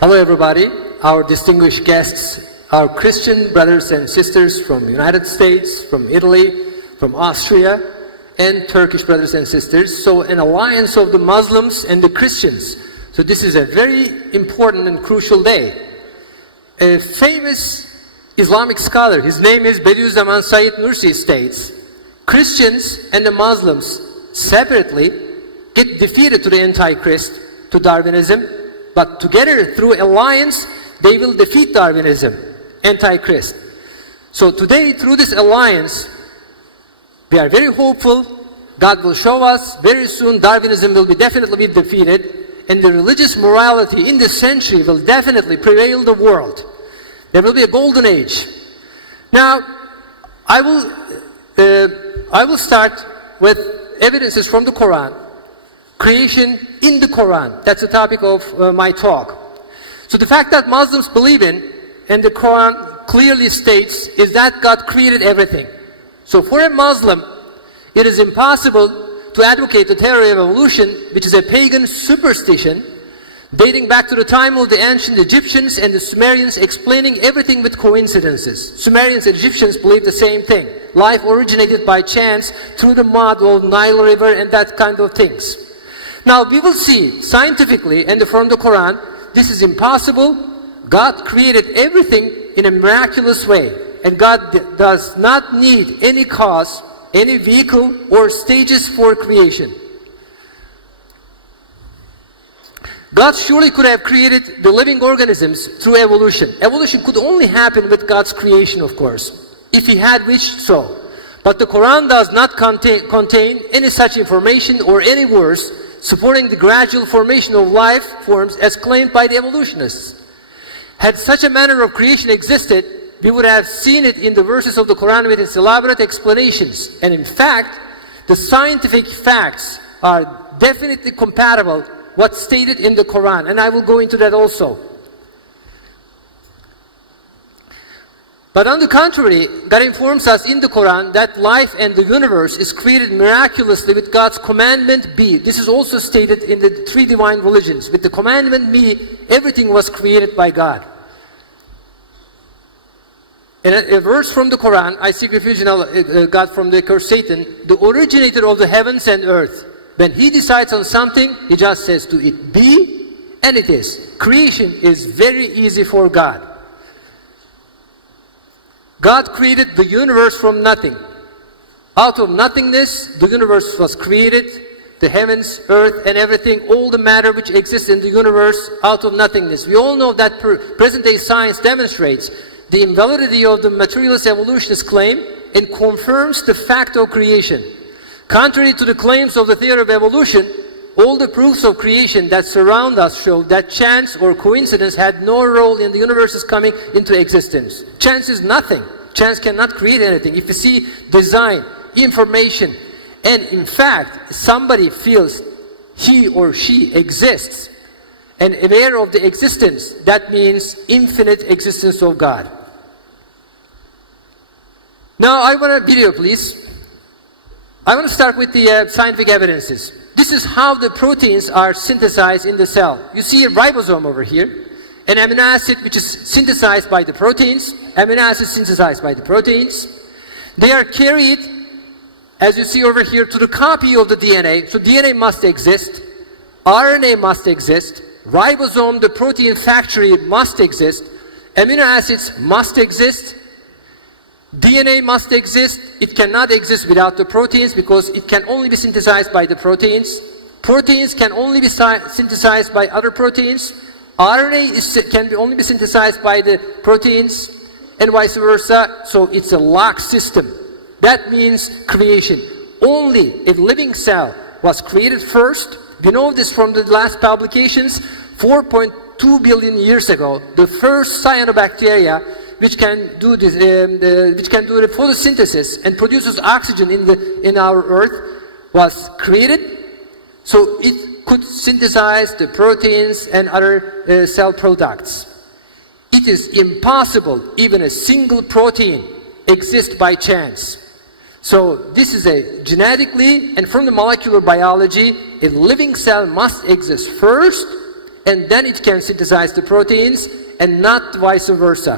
Hello everybody, our distinguished guests, our Christian brothers and sisters from the United States, from Italy, from Austria, and Turkish brothers and sisters. So an alliance of the Muslims and the Christians. So this is a very important and crucial day. A famous Islamic scholar, his name is Bediüzzaman Said Nursi, states, Christians and the Muslims separately get defeated to the Antichrist, to Darwinism, but together through alliance, they will defeat Darwinism, Antichrist. So today, through this alliance, we are very hopeful. God will show us very soon Darwinism will definitely be defeated, and the religious morality in this century will definitely prevail the world. There will be a golden age. Now, I will start with evidences from the Qur'an. Creation in the Qur'an. That's the topic of my talk. So the fact that Muslims believe in, and the Qur'an clearly states, is that God created everything. So for a Muslim, it is impossible to advocate the theory of evolution, which is a pagan superstition, dating back to the time of the ancient Egyptians and the Sumerians, explaining everything with coincidences. Sumerians and Egyptians believed the same thing. Life originated by chance through the mud of Nile River and that kind of things. Now we will see scientifically and from the Quran, this is impossible. God created everything in a miraculous way, and God does not need any cause, any vehicle or stages for creation. God surely could have created the living organisms through evolution. Evolution could only happen with God's creation, of course, if He had wished so. But the Quran does not contain any such information or any verse supporting the gradual formation of life forms as claimed by the evolutionists. Had such a manner of creation existed, we would have seen it in the verses of the Quran with its elaborate explanations. And in fact, the scientific facts are definitely compatible with what's stated in the Quran, and I will go into that also. But on the contrary, God informs us in the Quran that life and the universe is created miraculously with God's commandment be. This is also stated in the three divine religions. With the commandment be, everything was created by God. In a verse from the Quran, I seek refuge in God from the curse Satan, the originator of the heavens and earth. When He decides on something, He just says to it be, and it is. Creation is very easy for God. God created the universe from nothing. Out of nothingness, the universe was created, the heavens, earth, and everything, all the matter which exists in the universe out of nothingness. We all know that present-day science demonstrates the invalidity of the materialist evolutionist claim and confirms the fact of creation. Contrary to the claims of the theory of evolution, all the proofs of creation that surround us show that chance or coincidence had no role in the universe's coming into existence. Chance is nothing. Chance cannot create anything. If you see design, information, and in fact, somebody feels he or she exists and aware of the existence, that means infinite existence of God. Now I want a video, please. I want to start with the scientific evidences. This is how the proteins are synthesized in the cell. You see a ribosome over here, an amino acid which is synthesized by the proteins, amino acids synthesized by the proteins. They are carried, as you see over here, to the copy of the DNA. So DNA must exist, RNA must exist, ribosome, the protein factory, must exist, amino acids must exist, DNA must exist. It cannot exist without the proteins because it can only be synthesized by the proteins. Proteins can only be synthesized by other proteins. RNA can only be synthesized by the proteins, and vice versa. So it's a locked system. That means creation. Only a living cell was created first. We know this from the last publications. 4.2 billion years ago, the first cyanobacteria, which can do this, which can do the photosynthesis and produces oxygen in our earth, was created. So it could synthesize the proteins and other cell products. It is impossible even a single protein exists by chance. So this is a genetically and from the molecular biology, a living cell must exist first, and then it can synthesize the proteins, and not vice versa.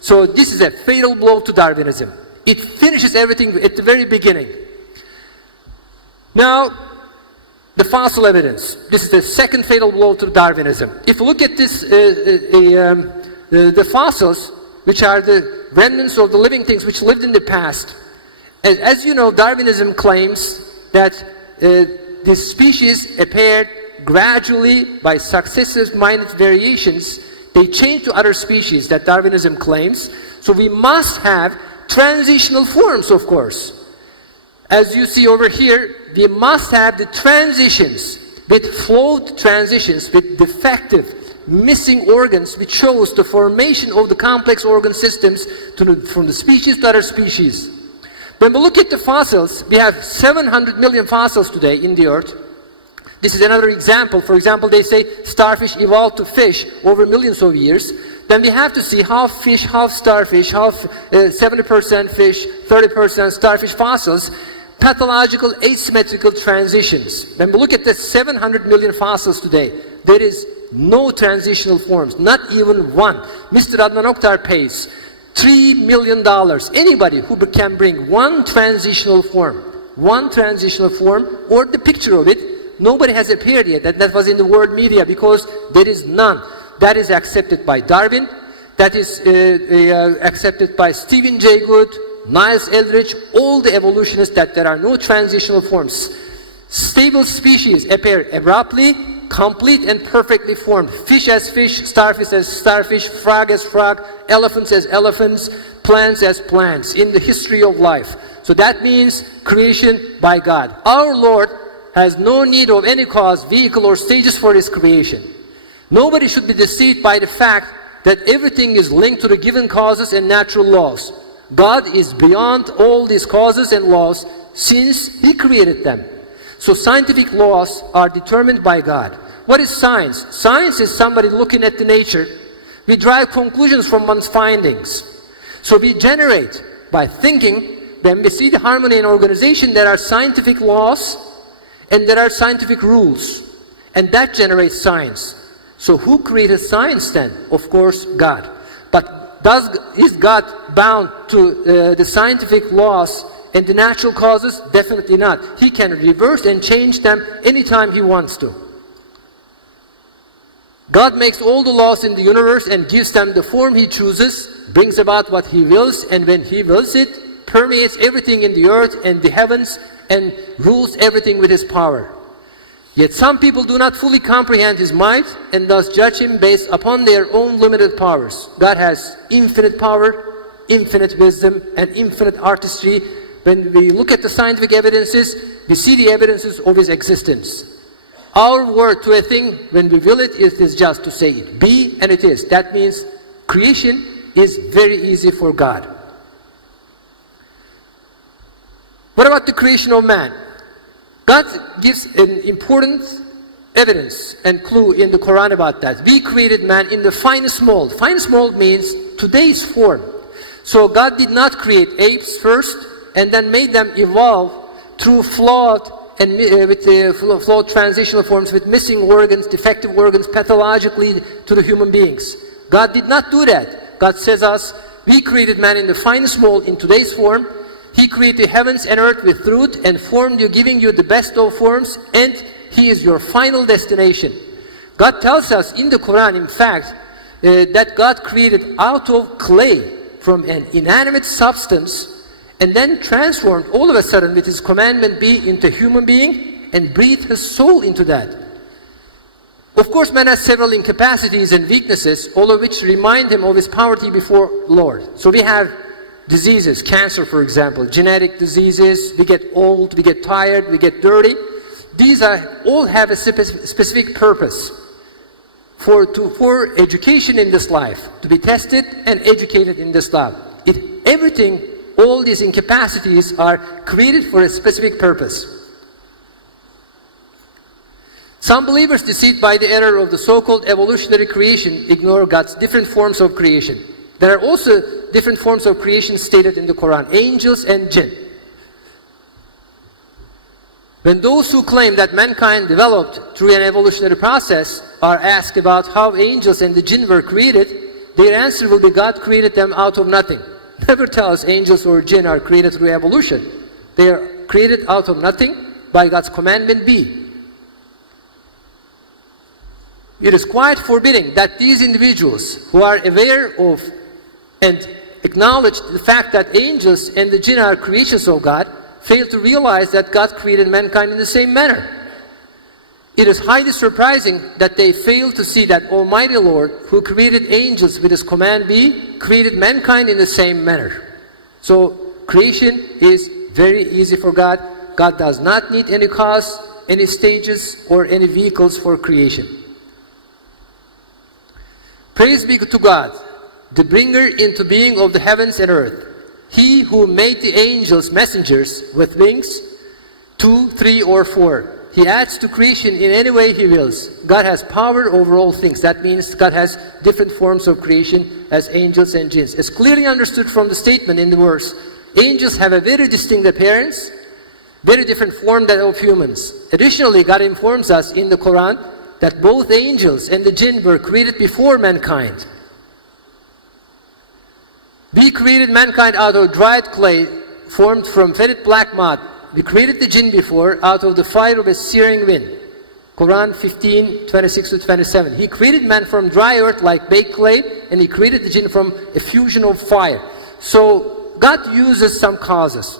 So this is a fatal blow to Darwinism. It finishes everything at the very beginning. Now, the fossil evidence. This is the second fatal blow to Darwinism. If you look at this, the fossils, which are the remnants of the living things which lived in the past. As you know, Darwinism claims that the species appeared gradually by successive minor variations. They change to other species that Darwinism claims. So we must have transitional forms, of course. As you see over here, we must have the transitions, with flawed transitions, with defective, missing organs, which shows the formation of the complex organ systems from the species to other species. When we look at the fossils, we have 700 million fossils today in the earth. This is another example. For example, they say starfish evolved to fish over millions of years. Then we have to see half fish, half starfish, half 70% fish, 30% starfish fossils, pathological asymmetrical transitions. When we look at the 700 million fossils today, there is no transitional forms, not even one. Mr. Adnan Oktar pays $3 million. Anybody who can bring one transitional form, or the picture of it, nobody has appeared yet. That was in the world media, because there is none. That is accepted by Darwin, that is accepted by Stephen Jay Gould, Niles Eldredge, all the evolutionists, that there are no transitional forms. Stable species appear abruptly, complete and perfectly formed. Fish as fish, starfish as starfish, frog as frog, elephants as elephants, plants as plants in the history of life. So that means creation by God. Our Lord has no need of any cause, vehicle or stages for His creation. Nobody should be deceived by the fact that everything is linked to the given causes and natural laws. God is beyond all these causes and laws since He created them. So scientific laws are determined by God. What is science? Science is somebody looking at the nature. We derive conclusions from one's findings. So we generate by thinking. When we see the harmony in organization, there are scientific laws and there are scientific rules. And that generates science. So who created science then? Of course, God. But is God bound to the scientific laws and the natural causes? Definitely not. He can reverse and change them anytime He wants to. God makes all the laws in the universe and gives them the form He chooses, brings about what He wills, and when He wills it, permeates everything in the earth and the heavens and rules everything with His power. Yet some people do not fully comprehend His might and thus judge Him based upon their own limited powers. God has infinite power, infinite wisdom, and infinite artistry. When we look at the scientific evidences, we see the evidences of His existence. Our word to a thing, when we will it, is just to say it. Be, and it is. That means creation is very easy for God. What about the creation of man? God gives an important evidence and clue in the Qur'an about that. We created man in the finest mold. Finest mold means today's form. So God did not create apes first and then made them evolve through flawed and flawed transitional forms with missing organs, defective organs, pathologically to the human beings. God did not do that. God says us, we created man in the finest mold in today's form. He created the heavens and earth with truth and formed you, giving you the best of forms, and He is your final destination. God tells us in the Quran, in fact, that God created out of clay from an inanimate substance and then transformed all of a sudden with His commandment be into a human being and breathed His soul into that. Of course, man has several incapacities and weaknesses, all of which remind him of his poverty before Lord. So we have diseases, cancer for example, genetic diseases, we get old, we get tired, we get dirty. These all have a specific purpose for education in this life, to be tested and educated in this life. Everything, all these incapacities are created for a specific purpose. Some believers, deceived by the error of the so-called evolutionary creation, ignore God's different forms of creation. There are also different forms of creation stated in the Quran, angels and jinn. When those who claim that mankind developed through an evolutionary process are asked about how angels and the jinn were created, their answer will be God created them out of nothing. Never tell us angels or jinn are created through evolution. They are created out of nothing by God's commandment be. It is quite forbidding that these individuals who are aware of and acknowledge the fact that angels and the jinn are creations of God fail to realize that God created mankind in the same manner. It is highly surprising that they fail to see that Almighty Lord, who created angels with His command be, created mankind in the same manner. So creation is very easy for God. God does not need any cause, any stages, or any vehicles for creation. Praise be to God, the bringer into being of the heavens and earth. He who made the angels messengers with wings, 2, 3, or 4. He adds to creation in any way He wills. God has power over all things. That means God has different forms of creation as angels and jinns. It's clearly understood from the statement in the verse. Angels have a very distinct appearance, very different form than of humans. Additionally, God informs us in the Qur'an that both angels and the jinn were created before mankind. We created mankind out of dried clay formed from fetid black mud. We created the jinn before out of the fire of a searing wind. Quran 15, 26 to 27. He created man from dry earth like baked clay, and He created the jinn from a fusion of fire. So God uses some causes.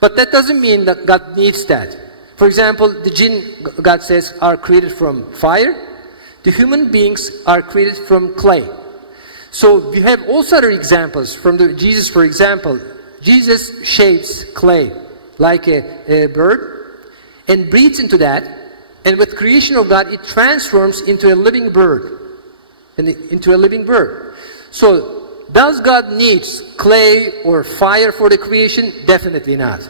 But that doesn't mean that God needs that. For example, the jinn, God says, are created from fire. The human beings are created from clay. So we have also other examples from Jesus, for example. Jesus shapes clay like a bird and breathes into that, and with creation of God it transforms into a living bird. So does God need clay or fire for the creation? Definitely not.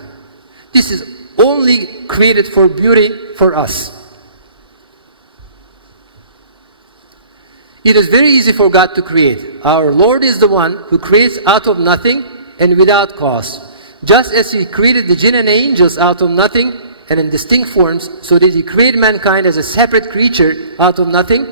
This is only created for beauty for us. It is very easy for God to create. Our Lord is the one who creates out of nothing and without cause. Just as He created the jinn and angels out of nothing and in distinct forms, so did He create mankind as a separate creature out of nothing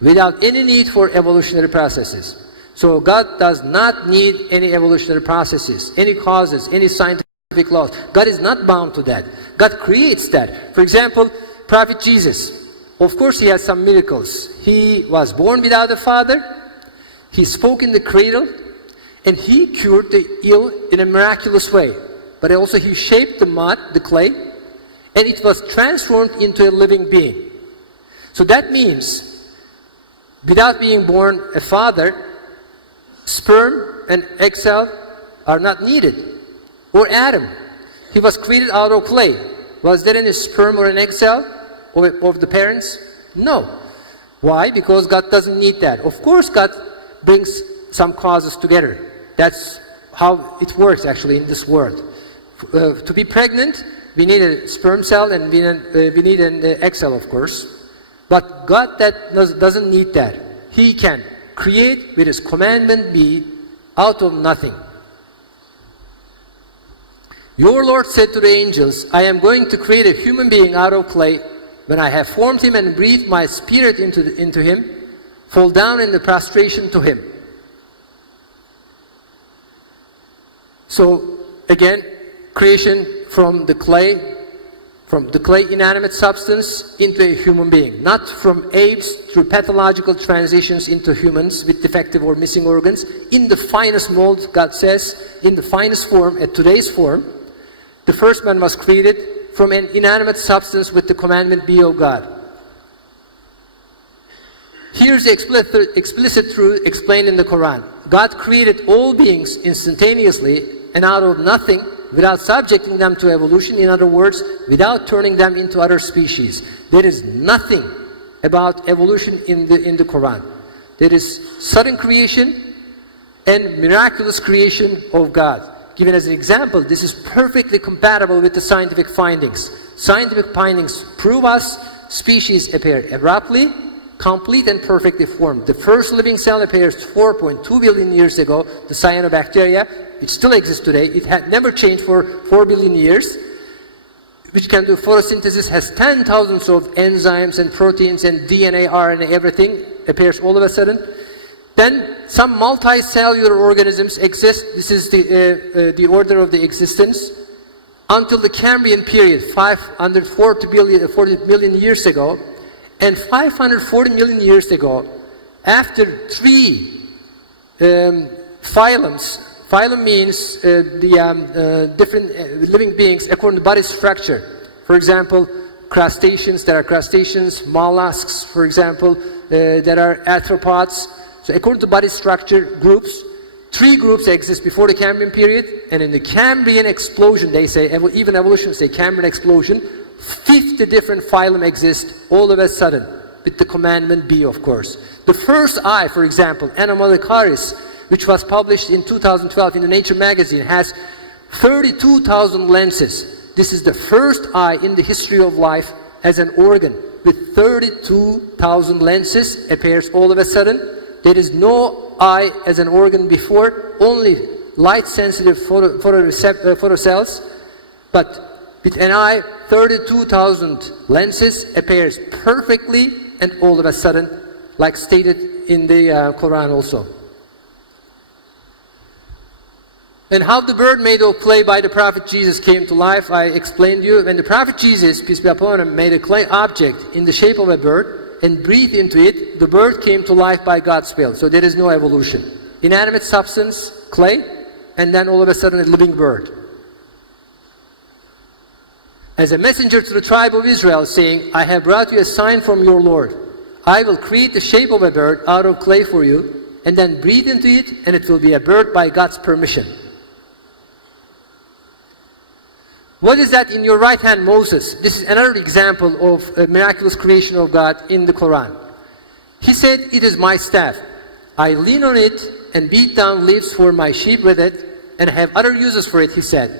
without any need for evolutionary processes. So God does not need any evolutionary processes, any causes, any scientific laws. God is not bound to that. God creates that. For example, Prophet Jesus. Of course, he has some miracles. He was born without a father. He spoke in the cradle. And he cured the ill in a miraculous way. But also he shaped the mud, the clay, and it was transformed into a living being. So that means, without being born a father, sperm and egg cell are not needed. Or Adam. He was created out of clay. Was there any sperm or an egg cell of the parents? No. Why? Because God doesn't need that. Of course God brings some causes together. That's how it works actually in this world. To be pregnant, we need a sperm cell and we need an egg cell, of course. But God doesn't need that. He can create with His commandment be out of nothing. Your Lord said to the angels, I am going to create a human being out of clay. When I have formed him and breathed my spirit into him, fall down in the prostration to him. So again, creation from the clay inanimate substance into a human being. Not from apes through pathological transitions into humans with defective or missing organs. In the finest mold, God says, in the finest form, at today's form, the first man was created from an inanimate substance with the commandment be of God. Here's the explicit truth explained in the Quran. God created all beings instantaneously and out of nothing without subjecting them to evolution. In other words, without turning them into other species. There is nothing about evolution in the Quran. There is sudden creation and miraculous creation of God. Given as an example, this is perfectly compatible with the scientific findings. Scientific findings prove us species appear abruptly, complete and perfectly formed. The first living cell appears 4.2 billion years ago, the cyanobacteria. It still exists today. It had never changed for 4 billion years. which can do photosynthesis, has 10,000 of enzymes and proteins and DNA, RNA, everything appears all of a sudden. Then some multicellular organisms exist. This is the order of the existence. Until the Cambrian period, 540 million years ago. And 540 million years ago, after 3 phylums, phylum means different living beings according to body structure. For example, crustaceans, there are crustaceans, mollusks, for example, there are arthropods. So according to body structure groups, 3 groups exist before the Cambrian period, and in the Cambrian explosion, they say, even evolutionists say Cambrian explosion, 50 different phylum exist all of a sudden, with the commandment B, of course. The first eye, for example, Anomalocaris, which was published in 2012 in the Nature magazine, has 32,000 lenses. This is the first eye in the history of life as an organ, with 32,000 lenses appears all of a sudden. There is no eye as an organ before, only light-sensitive photocells, but with an eye, 32,000 lenses appears perfectly and all of a sudden, like stated in the Qur'an also. And how the bird made of clay by the Prophet Jesus came to life, I explained to you. When the Prophet Jesus, peace be upon him, made a clay object in the shape of a bird and breathed into it, the bird came to life by God's will. So there is no evolution. Inanimate substance, clay, and then all of a sudden a living bird. As a messenger to the tribe of Israel, saying, I have brought you a sign from your Lord. I will create the shape of a bird out of clay for you, and then breathe into it, and it will be a bird by God's permission. What is that in your right hand, Moses? This is another example of a miraculous creation of God in the Quran. He said, it is my staff. I lean on it and beat down leaves for my sheep with it, and have other uses for it, he said.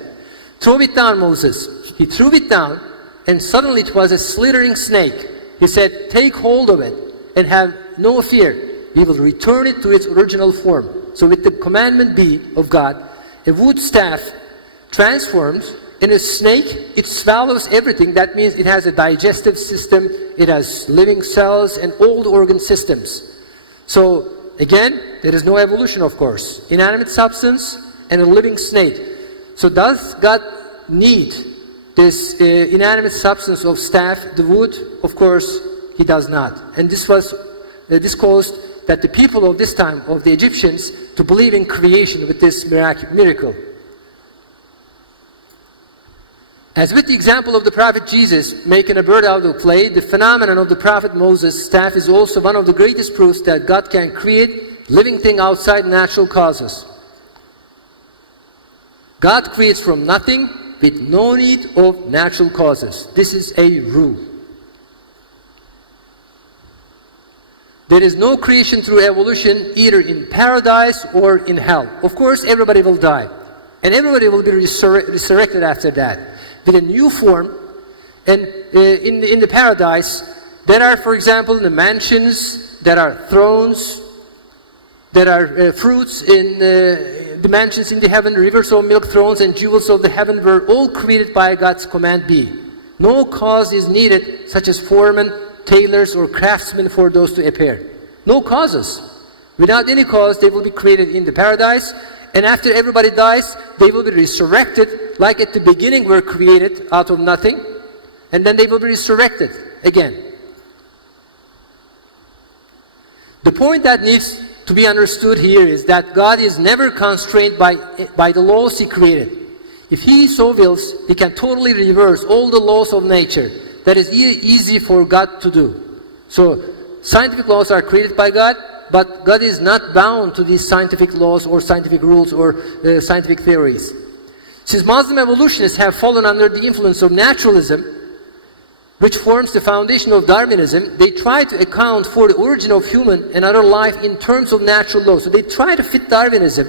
Throw it down, Moses. He threw it down, and suddenly it was a slithering snake. He said, take hold of it, and have no fear. We will return it to its original form. So with the commandment B of God, a wood staff transforms in a snake. It swallows everything. That means it has a digestive system, it has living cells and all the organ systems. So again, there is no evolution, of course. Inanimate substance and a living snake. So does God need this inanimate substance of staff, the wood? Of course, He does not. And this caused that the people of this time, of the Egyptians, to believe in creation with this miracle. As with the example of the Prophet Jesus making a bird out of clay, the phenomenon of the Prophet Moses' staff is also one of the greatest proofs that God can create living thing outside natural causes. God creates from nothing with no need of natural causes. This is a rule. There is no creation through evolution either in paradise or in hell. Of course, everybody will die. And everybody will be resurrected after that, with a new form. And in the paradise, there are, for example, the mansions, there are thrones, there are fruits in the mansions in the heaven, rivers of milk, thrones and jewels of the heaven were all created by God's command B. No cause is needed, such as foremen, tailors or craftsmen for those to appear. No causes. Without any cause, they will be created in the paradise. And after everybody dies, they will be resurrected, like at the beginning were created out of nothing, and then they will be resurrected again. The point that needs to be understood here is that God is never constrained by the laws He created. If He so wills, He can totally reverse all the laws of nature. That is easy for God to do. So, scientific laws are created by God, but God is not bound to these scientific laws or scientific rules or scientific theories. Since Muslim evolutionists have fallen under the influence of naturalism, which forms the foundation of Darwinism, they try to account for the origin of human and other life in terms of natural laws. So they try to fit Darwinism,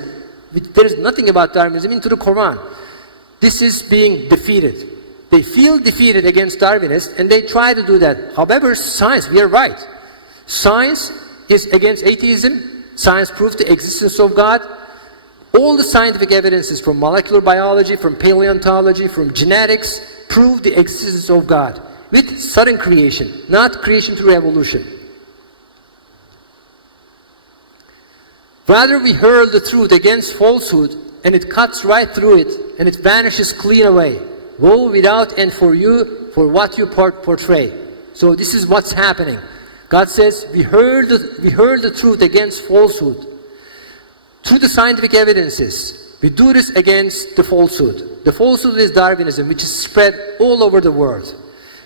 there is nothing about Darwinism, into the Quran. This is being defeated. They feel defeated against Darwinists, and they try to do that. However, science, we are right. Science is against atheism. Science proves the existence of God. All the scientific evidences from molecular biology, from paleontology, from genetics, prove the existence of God with sudden creation, not creation through evolution. Rather, we hurl the truth against falsehood, and it cuts right through it, and it vanishes clean away. Woe without end for you, for what you portray. So this is what's happening. God says, we hurl the truth against falsehood. Through the scientific evidences, we do this against the falsehood. The falsehood is Darwinism, which is spread all over the world.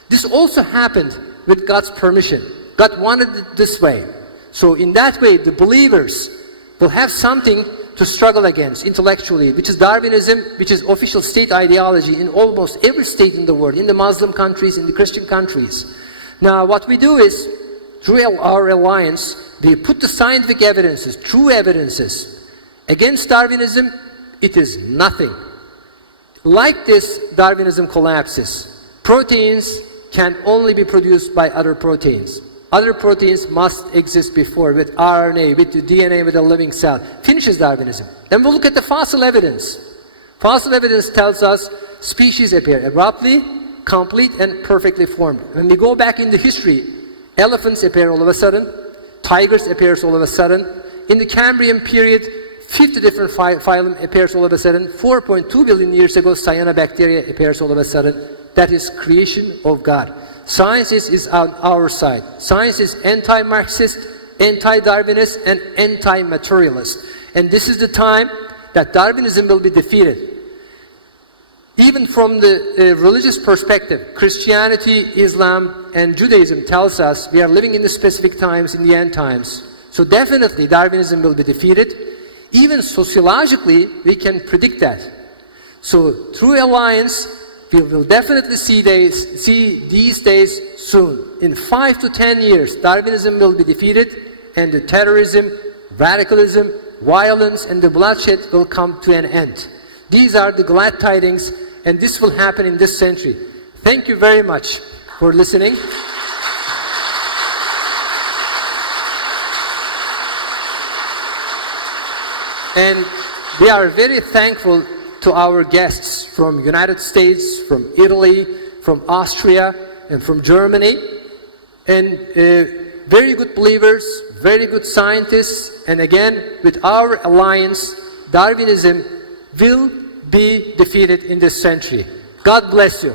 This also happened with God's permission. God wanted it this way. So in that way, the believers will have something to struggle against intellectually, which is Darwinism, which is official state ideology in almost every state in the world, in the Muslim countries, in the Christian countries. Now, what we do is, through our alliance, we put the scientific evidences, true evidences, against Darwinism. It is nothing. Like this, Darwinism collapses. Proteins can only be produced by other proteins. Other proteins must exist before, with RNA, with the DNA, with a living cell. Finishes Darwinism. Then we'll look at the fossil evidence. Fossil evidence tells us species appear abruptly, complete, and perfectly formed. When we go back in the history, elephants appear all of a sudden, tigers appears all of a sudden. In the Cambrian period, 50 different phylum appears all of a sudden. 4.2 billion years ago, cyanobacteria appears all of a sudden. That is creation of God. Science is on our side. Science is anti-Marxist, anti-Darwinist, and anti-materialist. And this is the time that Darwinism will be defeated. Even from the religious perspective, Christianity, Islam, and Judaism tells us we are living in the specific times, in the end times. So definitely Darwinism will be defeated. Even sociologically, we can predict that. So through alliance, we will definitely see these days soon. In 5 to 10 years, Darwinism will be defeated, and the terrorism, radicalism, violence, and the bloodshed will come to an end. These are the glad tidings, and this will happen in this century. Thank you very much for listening. And we are very thankful to our guests from United States, from Italy, from Austria, and from Germany. And very good believers, very good scientists. And again, with our alliance, Darwinism will be defeated in this century. God bless you.